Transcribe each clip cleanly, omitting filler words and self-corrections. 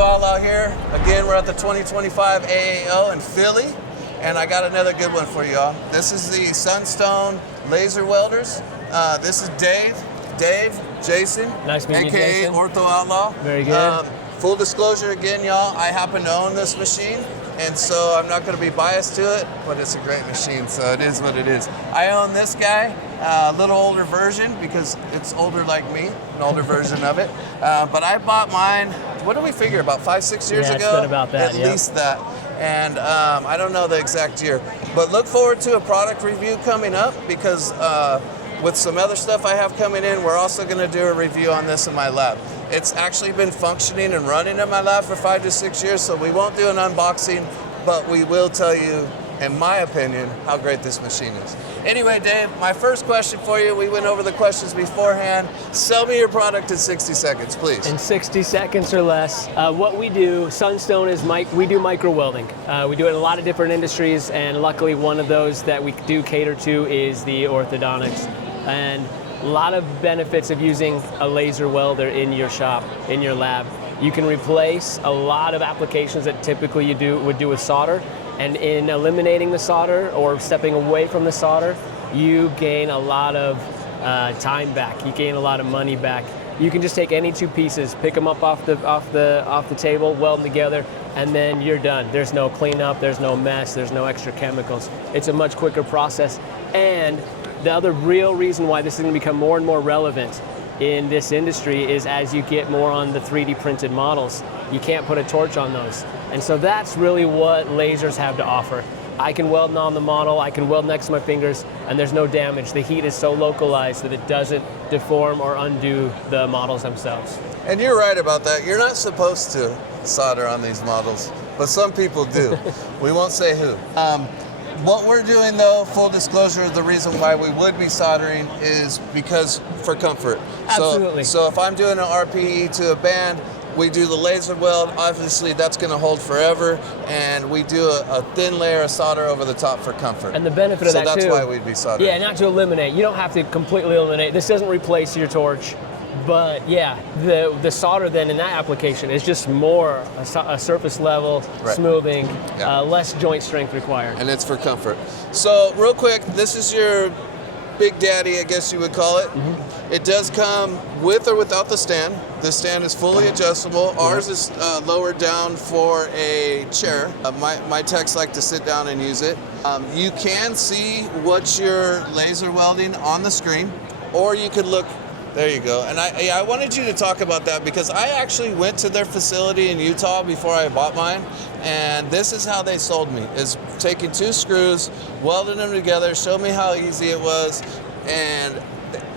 Outlaw here. Again, we're at the 2025 AAO in Philly, and I got another good one for y'all. This is the Sunstone Lazer Welders. This is Dave, Jason, nice meeting you, aka Jason. Ortho Outlaw. Very good. Full disclosure again, y'all, I happen to own this machine, and so I'm not going to be biased to it, but it's a great machine, so it is what it is. I own this guy, a little older version, because it's older like me, an older version of it. But I bought mine, what do we figure, about 5-6 years ago? Yeah, it's been about that, At least that. And I don't know the exact year. But look forward to a product review coming up, because with some other stuff I have coming in, we're also going to do a review on this in my lab. It's actually been functioning and running in my lab for 5 to 6 years, so we won't do an unboxing, but we will tell you, in my opinion, how great this machine is. Anyway, Dave, my first question for you, we went over the questions beforehand. Sell me your product in 60 seconds, please. In 60 seconds or less. What we do, Sunstone, is we do micro welding. We do it in a lot of different industries, and luckily one of those that we do cater to is the orthodontics. And a lot of benefits of using a laser welder in your shop, in your lab. You can replace a lot of applications that typically you would do with solder, and in eliminating the solder or stepping away from the solder, you gain a lot of time back. You gain a lot of money back. You can just take any two pieces, pick them up off the table, weld them together, and then you're done. There's no cleanup, there's no mess, there's no extra chemicals. It's a much quicker process. And the other real reason why this is going to become more and more relevant in this industry is as you get more on the 3D printed models, you can't put a torch on those. And so that's really what lasers have to offer. I can weld on the model, I can weld next to my fingers, and there's no damage. The heat is so localized that it doesn't deform or undo the models themselves. And you're right about that. You're not supposed to solder on these models, but some people do. We won't say who. What we're doing, though, full disclosure, the reason why we would be soldering is because for comfort. Absolutely. So if I'm doing an RPE to a band, we do the laser weld. Obviously, that's going to hold forever, and we do a thin layer of solder over the top for comfort. And the benefit of that, so too. that's why we'd be soldering. Yeah, not to eliminate. You don't have to completely eliminate. This doesn't replace your torch. But yeah, the solder then in that application is just more a surface level, right. Smoothing, less joint strength required. And it's for comfort. So real quick, this is your Big Daddy, I guess you would call it. Mm-hmm. It does come with or without the stand. The stand is fully adjustable. Ours is lowered down for a chair. My techs like to sit down and use it. You can see what you're laser welding on the screen, or you could look. There you go. And I wanted you to talk about that because I actually went to their facility in Utah before I bought mine, and this is how they sold me, is taking 2 screws, welding them together, showed me how easy it was, and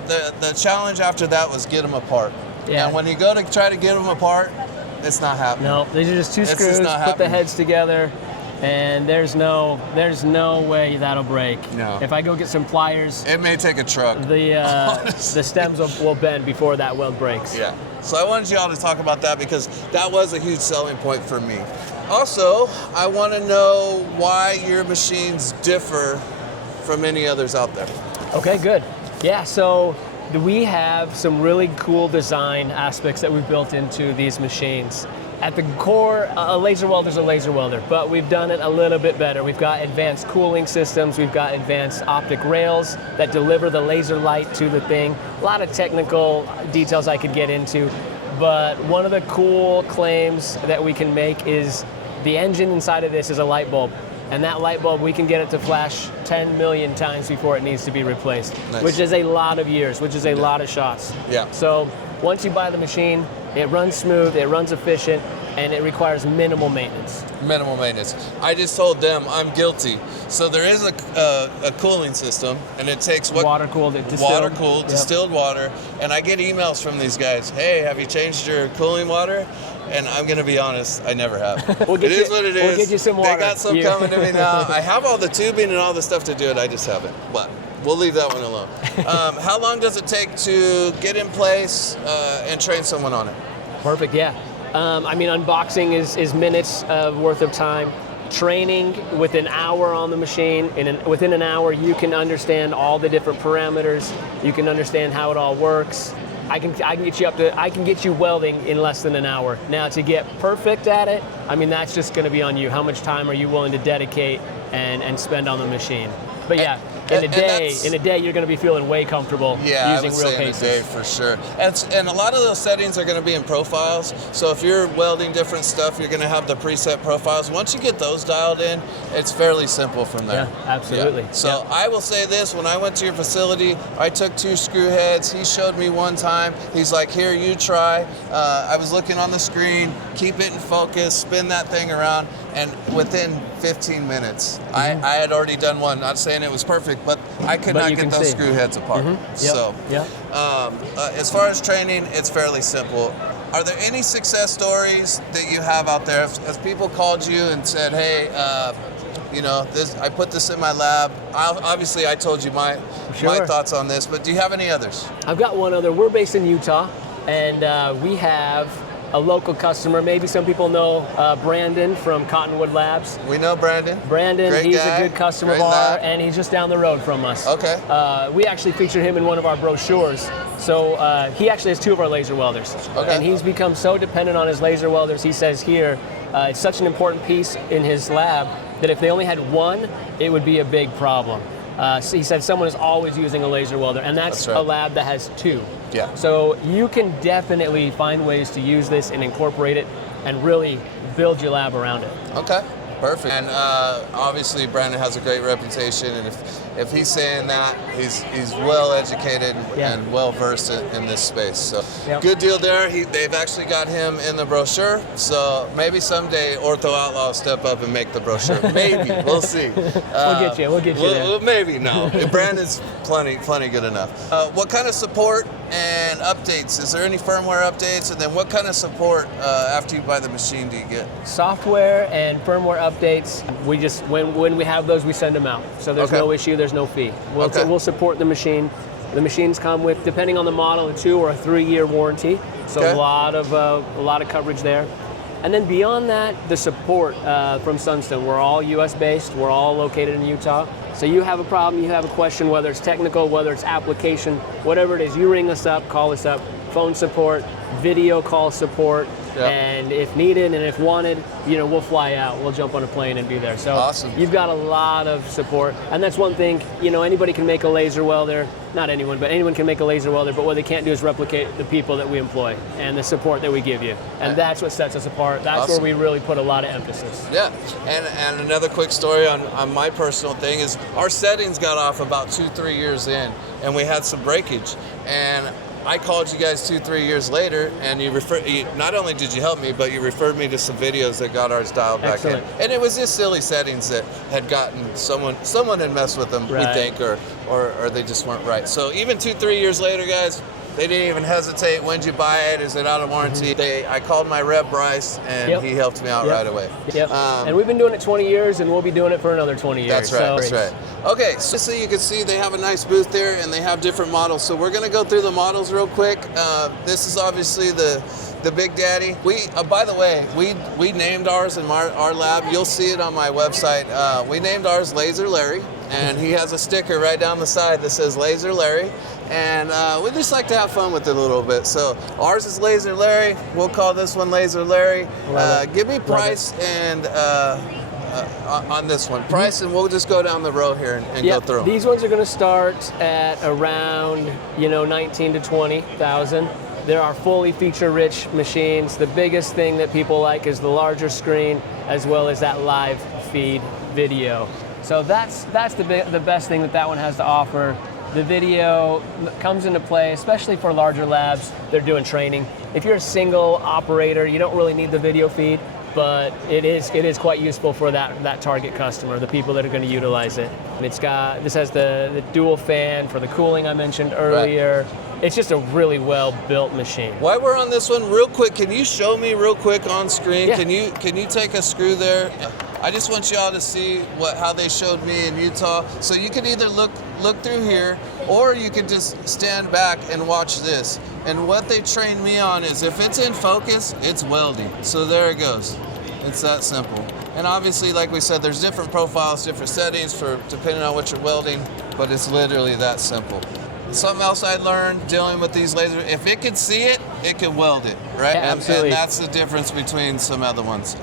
the challenge after that was get them apart. Yeah. And when you go to try to get them apart, it's not happening. No, these are just 2 screws, put the heads together, and there's no way that'll break. No. If I go get some pliers, it may take a truck. The stems will bend before that weld breaks. Yeah. So I wanted y'all to talk about that because that was a huge selling point for me. Also, I want to know why your machines differ from any others out there. Okay, good. Yeah, so we have some really cool design aspects that we've built into these machines. At the core, a laser welder is a laser welder, but we've done it a little bit better. We've got advanced cooling systems, we've got advanced optic rails that deliver the laser light to the thing. A lot of technical details I could get into, but one of the cool claims that we can make is the engine inside of this is a light bulb. And that light bulb, we can get it to flash 10 million times before it needs to be replaced, nice. Which is a lot of years, which is a lot of shots. Yeah. So once you buy the machine, it runs smooth, it runs efficient, and it requires minimal maintenance. Minimal maintenance. I just told them I'm guilty. So there is a cooling system, and it takes water-cooled, distilled water, and I get emails from these guys. Hey, have you changed your cooling water? And I'm going to be honest, I never have. It is what it is. We'll get you some water. They got some coming to me now. I have all the tubing and all the stuff to do it. I just haven't. But we'll leave that one alone. How long does it take to get in place and train someone on it? Perfect, yeah. Unboxing is minutes worth of time. Training with an hour on the machine. Within an hour, you can understand all the different parameters. You can understand how it all works. I can get you welding in less than an hour. Now to get perfect at it, I mean that's just going to be on you. How much time are you willing to dedicate and spend on the machine? But yeah, in a day you're going to be feeling way comfortable using real cases. In a day for sure. And a lot of those settings are going to be in profiles. So if you're welding different stuff, you're going to have the preset profiles. Once you get those dialed in, it's fairly simple from there. Yeah, absolutely. Yeah. So I will say this: when I went to your facility, I took 2 screw heads. He showed me one time. He's like, "Here, you try." I was looking on the screen, keep it in focus, spin that thing around, and within 15 minutes, I had already done one. Not saying it was perfect, but I could not get those screw heads apart. So, as far as training, it's fairly simple. Are there any success stories that you have out there? If people called you and said, "Hey, you know, I put this in my lab." Obviously, I told you my thoughts on this, but do you have any others? I've got one other. We're based in Utah, and we have a local customer. Maybe some people know Brandon from Outlaw Labs. We know Brandon. Great he's guy. A good customer of ours, and he's just down the road from us. Okay. We actually featured him in one of our brochures. So he actually has 2 of our laser welders. Okay. And he's become so dependent on his laser welders. He says here, it's such an important piece in his lab that if they only had 1, it would be a big problem. So he said someone is always using a laser welder, and that's right. A lab that has 2. Yeah. So you can definitely find ways to use this and incorporate it and really build your lab around it. Okay, perfect. And obviously Brandon has a great reputation, and if he's saying that, he's well educated and well versed in this space. So good deal there. They've actually got him in the brochure. So maybe someday Ortho Outlaw will step up and make the brochure. Maybe we'll see. We'll get you there. Maybe no. Brandon's plenty good enough. What kind of support and updates? Is there any firmware updates? And then what kind of support after you buy the machine do you get? Software and firmware updates. We just when we have those, we send them out. So there's no issue. There's no fee. We'll support the machine. The machines come with, depending on the model, a 2 or a 3-year warranty. So a lot of coverage there. And then beyond that, the support from Sunstone. We're all U.S. based. We're all located in Utah. So you have a problem, you have a question, whether it's technical, whether it's application, whatever it is, you ring us up, call us up. Phone support, video call support, and if needed and if wanted, we'll fly out. We'll jump on a plane and be there. So awesome. You've got a lot of support, and that's one thing. Anybody can make a laser welder. Not anyone, but anyone can make a laser welder. But what they can't do is replicate the people that we employ and the support that we give you, and that's what sets us apart. That's where we really put a lot of emphasis. Yeah, and another quick story on my personal thing is our settings got off about 2-3 years in, and we had some breakage, and I called you guys 2-3 years later, and not only did you help me, but you referred me to some videos that got ours dialed back in. And it was just silly settings that had gotten someone had messed with them, we think, or they just weren't right. So even 2-3 years later, guys, they didn't even hesitate. When'd you buy it? Is it out of warranty? I called my rep, Bryce, and he helped me out right away. And we've been doing it 20 years, and we'll be doing it for another 20 years. That's right. Okay, so you can see they have a nice booth there, and they have different models. So we're going to go through the models real quick. This is obviously the Big Daddy. By the way, we named ours in our lab. You'll see it on my website. We named ours Lazer Larry, and he has a sticker right down the side that says Lazer Larry. And we just like to have fun with it a little bit. So ours is Lazer Larry. We'll call this one Lazer Larry. Give me price and on this one. Price, and we'll just go down the row here and go through them. These ones are going to start at around 19 to 20,000. There are fully feature-rich machines. The biggest thing that people like is the larger screen, as well as that live feed video. So that's the best thing that one has to offer. The video comes into play, especially for larger labs. They're doing training. If you're a single operator, you don't really need the video feed, but it is quite useful for that target customer, the people that are going to utilize it. And this has the dual fan for the cooling I mentioned earlier. Right. It's just a really well-built machine. While we're on this one, real quick, can you show me real quick on screen? Yeah. Can you take a screw there? I just want y'all to see how they showed me in Utah. So you can either look through here, or you can just stand back and watch this. And what they trained me on is if it's in focus, it's welding. So there it goes. It's that simple. And obviously, like we said, there's different profiles, different settings for depending on what you're welding, but it's literally that simple. something else I learned dealing with these lasers, if it can see it, it can weld it, right? Yeah, absolutely. And that's the difference between some other ones,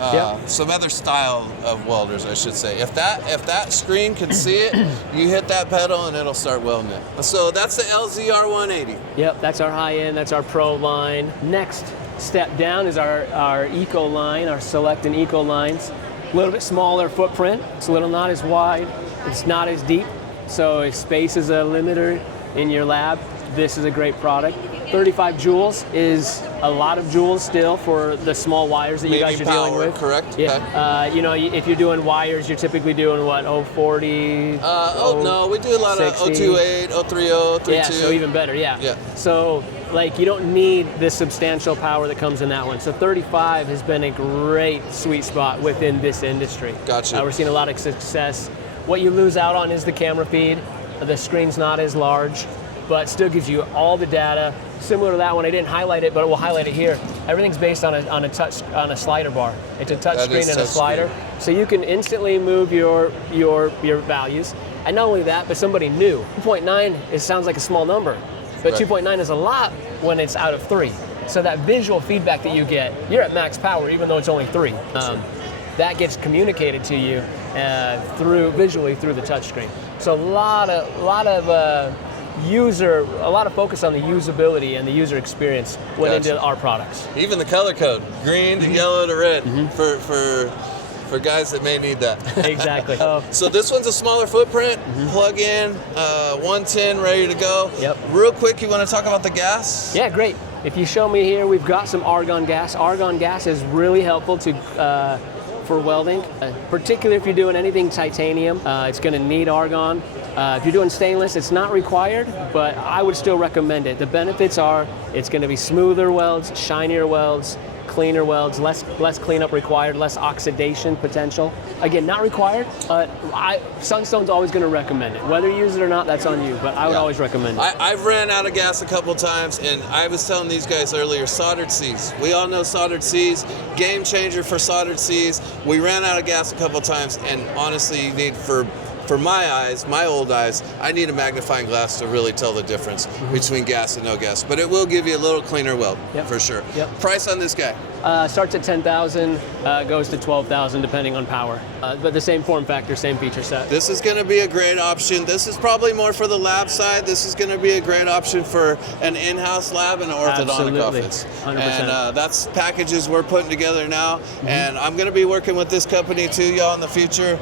some other style of welders, I should say. If that screen can see it, you hit that pedal and it'll start welding it. So that's the LZR 180. Yep, that's our high-end, that's our pro line. Next step down is our eco line, our select and eco lines. A little bit smaller footprint, it's a little not as wide, it's not as deep. So if space is a limiter in your lab, this is a great product. 35 joules is a lot of joules still for the small wires that you guys are dealing with. Correct? Yeah. Okay. You know, if you're doing wires, you're typically doing what, 040? No, we do a lot 60. of 028, 030, 032. Yeah, so even better, yeah. So, like, you don't need this substantial power that comes in that one. So 35 has been a great sweet spot within this industry. Gotcha. We're seeing a lot of success. What you lose out on is the camera feed. The screen's not as large, but still gives you all the data. Similar to that one, I didn't highlight it, but we'll highlight it here. Everything's based on a slider bar. It's a touch screen and a slider, so you can instantly move your values. And not only that, but somebody new. 2.9, it sounds like a small number, but 2.9 is a lot when it's out of 3. So that visual feedback that you get, you're at max power even though it's only 3. That gets communicated to you visually through the touchscreen. So a lot of focus on the usability and the user experience went into our products. Even the color code, green to yellow to red, for guys that may need that. Exactly. So this one's a smaller footprint, plug in, 110, ready to go. Yep. Real quick, you want to talk about the gas? Yeah, great. If you show me here, we've got some argon gas. Argon gas is really helpful for welding, particularly if you're doing anything titanium. It's going to need argon. If you're doing stainless, it's not required, but I would still recommend it. The benefits are it's going to be smoother welds, shinier welds, cleaner welds, less cleanup required, less oxidation potential. Again, not required, but Sunstone's always going to recommend it. Whether you use it or not, that's on you, but I would always recommend it. I've ran out of gas a couple times, and I was telling these guys earlier, soldered Cs. We all know soldered Cs, game changer for soldered Cs. We ran out of gas a couple times, and honestly, you need, for my eyes, my old eyes, I need a magnifying glass to really tell the difference between gas and no gas. But it will give you a little cleaner weld, for sure. Price on this guy? Starts at $10,000, goes to $12,000 depending on power. But the same form factor, same feature set. This is going to be a great option. This is probably more for the lab side. This is going to be a great option for an in-house lab and an orthodontic office. 100%. And that's packages we're putting together now. And I'm going to be working with this company too, y'all, in the future.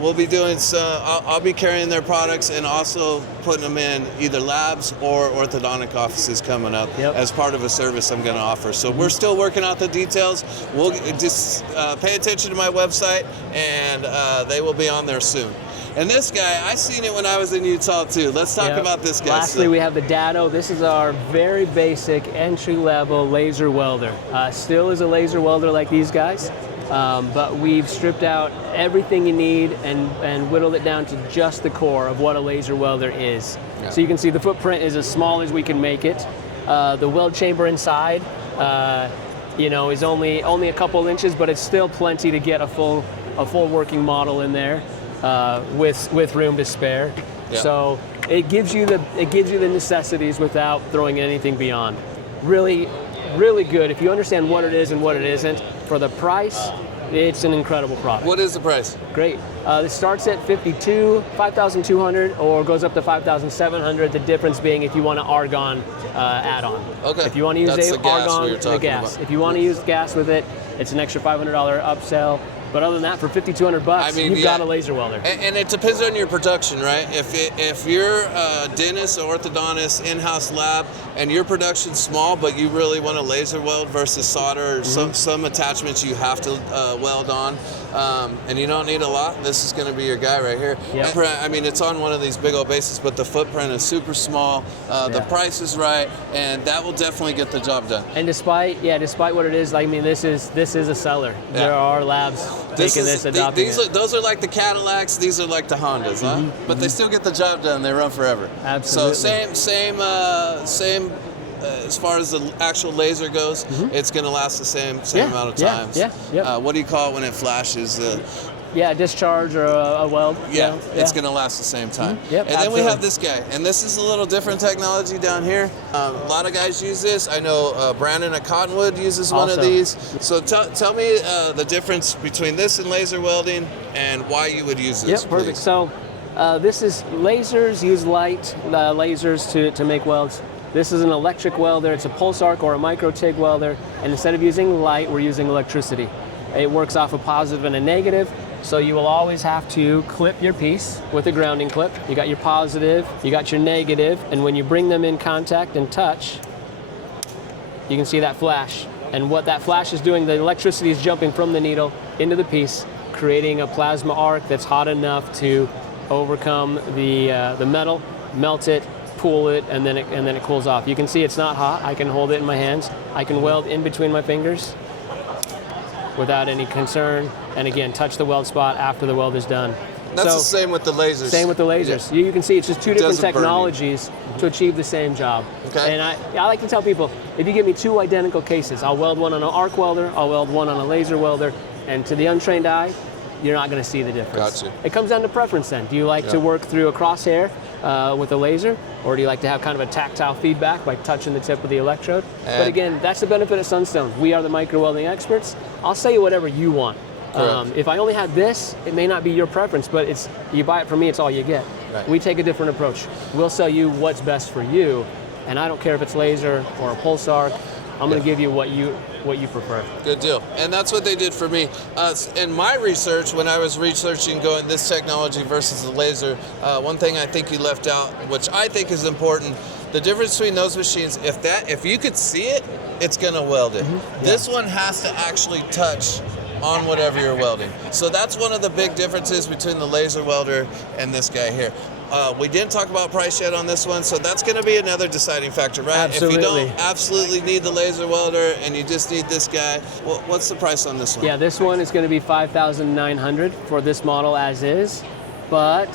We'll be doing I'll be carrying their products and also putting them in either labs or orthodontic offices coming up as part of a service I'm going to offer. So we're still working out the details. We'll just pay attention to my website, and they will be on there soon. And this guy, I seen it when I was in Utah too. Let's talk about this guy. Lastly, we have the Dado. This is our very basic entry-level laser welder. Still is a laser welder like these guys, but we've stripped out everything you need and whittled it down to just the core of what a laser welder is. So you can see the footprint is as small as we can make it. The weld chamber inside, is only a couple inches, but it's still plenty to get a full working model in there with room to spare. So it gives you the necessities without throwing anything beyond. Really, really good. If you understand what it is and what it isn't, for the price, it's an incredible product. What is the price? Great. This starts at $5,200 or goes up to $5,700. The difference being if you want an argon add-on. Okay. If you want to use argon, the gas. About. If you want to use gas with it, it's an extra $500 upsell. But other than that, for $5,200, you've got a laser welder. And it depends on your production, right? If you're a dentist or orthodontist, in-house lab, and your production's small, but you really want to laser weld versus solder, or some attachments you have to weld on, and you don't need a lot, this is going to be your guy right here. I mean, it's on one of these big old bases, but the footprint is super small. The price is right, and that will definitely get the job done. And despite what it is, I mean, this is a seller. There are labs adopting it. Those are like the Cadillacs. These are like the Hondas, huh? But they still get the job done. They run forever. Absolutely. So same. As far as the actual laser goes, it's going to last the same amount of times. What do you call it when it flashes? Yeah, a discharge or a weld. Yeah, you know? it's going to last the same time. Yep, and then we have this guy, and this is a little different technology down here. A lot of guys use this. I know Brandon at Cottonwood uses one of these. So tell me the difference between this and laser welding and why you would use this. Yep, perfect. Please. So this is lasers, use light lasers to make welds. This is an electric welder. It's a pulse arc or a micro TIG welder. And instead of using light, we're using electricity. It works off a positive and a negative. So you will always have to clip your piece with a grounding clip. You got your positive, you got your negative, and when you bring them in contact and touch, you can see that flash. And what that flash is doing, the electricity is jumping from the needle into the piece, creating a plasma arc that's hot enough to overcome the metal, melt it, cool it, and then it cools off. You can see it's not hot. I can hold it in my hands. I can weld in between my fingers without any concern, and again, touch the weld spot after the weld is done. That's the same with the lasers. Same with the lasers. Yeah. You can see it's just two different technologies to achieve the same job. Okay. And I like to tell people, if you give me two identical cases, I'll weld one on an arc welder, I'll weld one on a laser welder, and to the untrained eye, you're not going to see the difference. Gotcha. It comes down to preference then. Do you like to work through a crosshair with a laser, or do you like to have kind of a tactile feedback by touching the tip of the electrode? But again, that's the benefit of Sunstone. We are the micro welding experts. I'll sell you whatever you want. If I only had this, it may not be your preference, but it's you buy it from me, it's all you get. Right. We take a different approach. We'll sell you what's best for you, and I don't care if it's laser or a pulse arc. I'm going to give you what you prefer. Good deal. And that's what they did for me. In my research, when I was researching going this technology versus the laser, one thing I think you left out, which I think is important, the difference between those machines, if you could see it, it's going to weld it. This one has to actually touch on whatever you're welding. So that's one of the big differences between the laser welder and this guy here. We didn't talk about price yet on this one, so that's going to be another deciding factor, right? Absolutely. If you don't absolutely need the laser welder and you just need this guy, what's the price on this one? Yeah, this one is going to be $5,900 for this model as is. But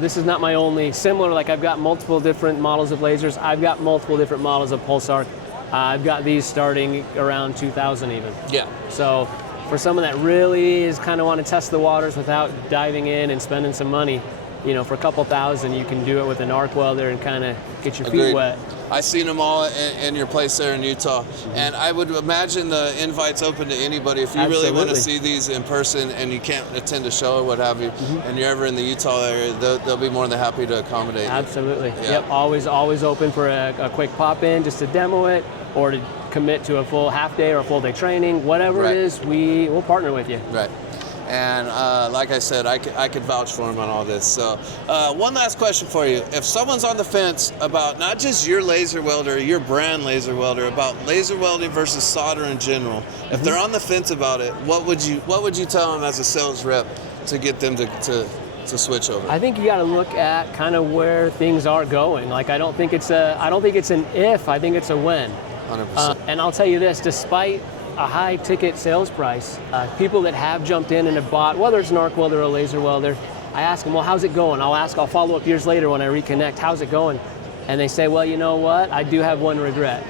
this is not my only similar. Like I've got multiple different models of lasers. I've got multiple different models of pulse arc. I've got these starting around 2,000 even. Yeah. So for someone that really is kind of want to test the waters without diving in and spending some money, you know, for a couple thousand, you can do it with an arc welder and kind of get your feet wet. I've seen them all in your place there in Utah, and I would imagine the invite's open to anybody. If you really want to see these in person and you can't attend a show or what have you, and you're ever in the Utah area, they'll be more than happy to accommodate. Absolutely. Yep. Always open for a quick pop in just to demo it or to commit to a full half day or a full day training. Whatever it is, we'll partner with you. Right. And like I said, I could vouch for him on all this. So one last question for you. If someone's on the fence about not just your laser welder, your brand laser welder, about laser welding versus solder in general, if they're on the fence about it, what would you tell them as a sales rep to get them to switch over? I think you got to look at kind of where things are going. Like I don't think it's an if, I think it's a when. 100%. And I'll tell you this, despite a high ticket sales price, people that have jumped in and have bought, whether it's an arc welder or a laser welder, I ask them, well, how's it going? I'll follow up years later when I reconnect, how's it going? And they say, well, you know what? I do have one regret.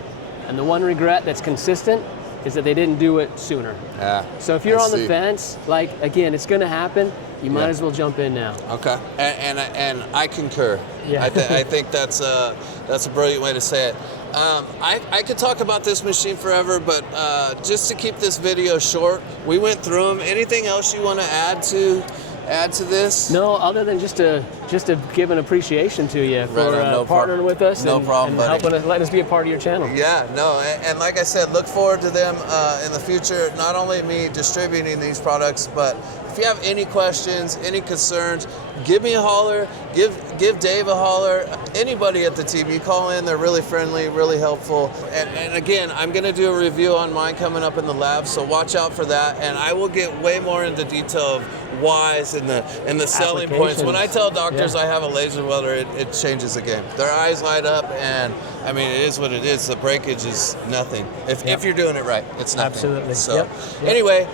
And the one regret that's consistent is that they didn't do it sooner. Yeah. So if you're on the fence, like, again, it's going to happen. You might as well jump in now. Okay, and I concur. Yeah. I think that's a brilliant way to say it. I could talk about this machine forever, but just to keep this video short, we went through them. Anything else you want to add to this? No, other than just to give an appreciation to you for partnering with us and helping us, letting us be a part of your channel. Yeah, no, and like I said, look forward to them in the future. Not only me distributing these products, but if you have any questions, any concerns, give me a holler, give Dave a holler, anybody at the team. You call in, they're really friendly, really helpful. And again, I'm gonna do a review on mine coming up in the lab, so watch out for that. And I will get way more into detail of whys and the selling points. When I tell doctors I have a laser welder, it changes the game. Their eyes light up, and I mean, it is what it is. The breakage is nothing. If you're doing it right, it's nothing. Absolutely. So anyway,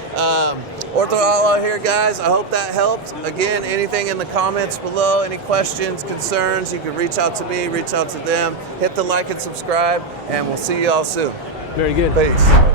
Ortho Outlaw here, guys. I hope that helped. Again, anything in the comments below, any questions, concerns, you can reach out to me, reach out to them. Hit the like and subscribe, and we'll see you all soon. Very good. Peace.